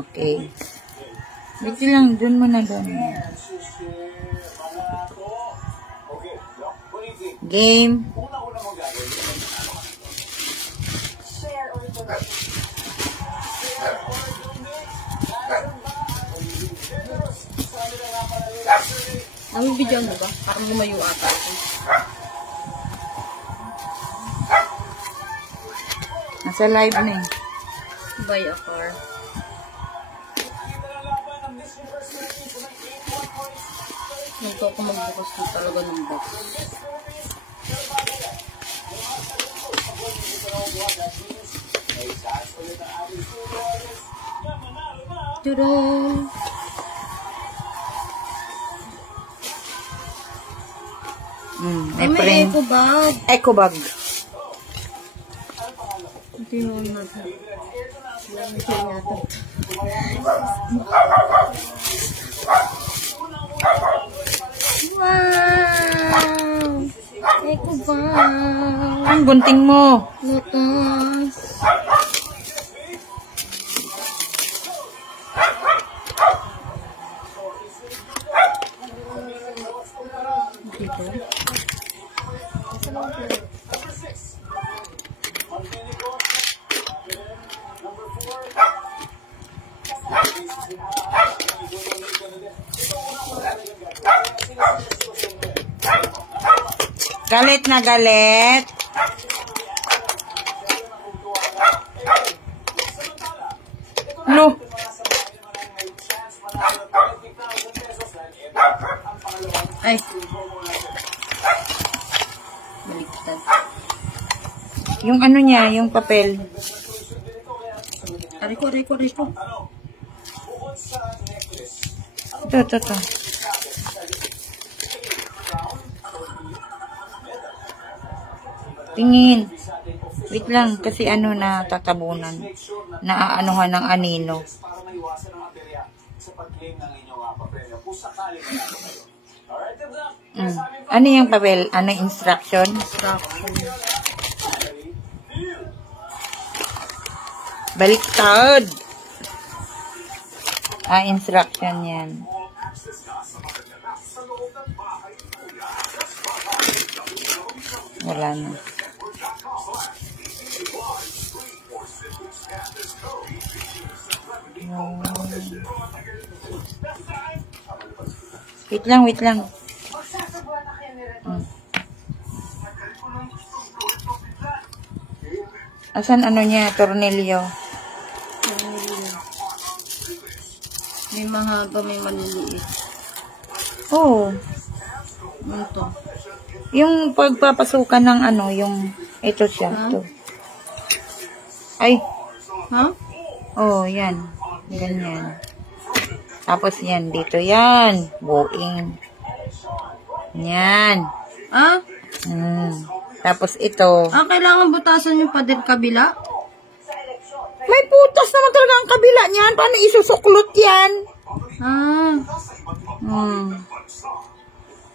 Okay. Wait lang, dun mo na doon. Game. Ang video mo ba? Parang lumayo ata. Nasa live na eh. Buy a car. Nito ako magbukas ko talaga ng box. Tudong! May eco bag. Eco bag. Ito yung natin. Wow! Eco bag. Ang gunting mo. Lutos. Dito. Galit na galit. No. Ay. Baliktad. Yung ano niya, yung papel. Riko. Ito. Tingin. Wait lang, kasi ano na tatabunan. Naaanuhan ng anino. Ano yung papel? Ano yung instruction? Baliktad. Instruction yan. Wala na. Wait lang. Asan ano niya? Tornilyo. May mahaba, may maliliit. Oh. Ito. Yung pagpapasukan ng ano, yung ito siya. Ito. Ay. Ha? Oh, yan. Ganyan. Tapos yan, dito yan. Buing. Yan. Ah? Tapos ito. Kailangan butasan yung pader kabila? May putas naman talaga ang kabila niyan. Paano isusuklot yan?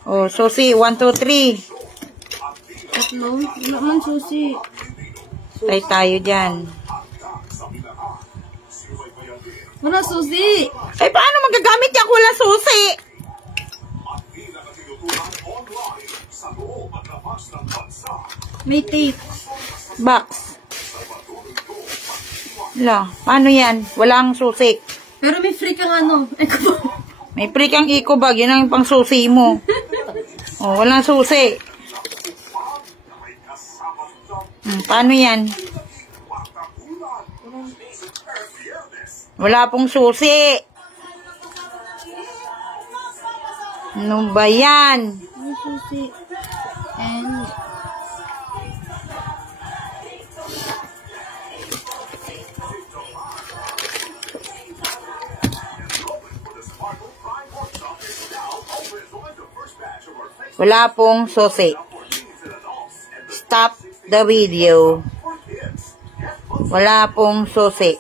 Oh, susi. 1, 2, 3. Tatlo? Wala man susi. Tay tayo dyan. Wala susi. Ay, paano magagamit yan kung wala susi? May tape. Box. Wala. Paano yan? Walang susi. Pero may free kang ano. May free kang eco bag. Yan ang pang susi mo. Oh, walang susi. Paano yan? Wala pong susi. Ano ba yan? May susi. And wala pong susi. Stop the video. Wala pong susi.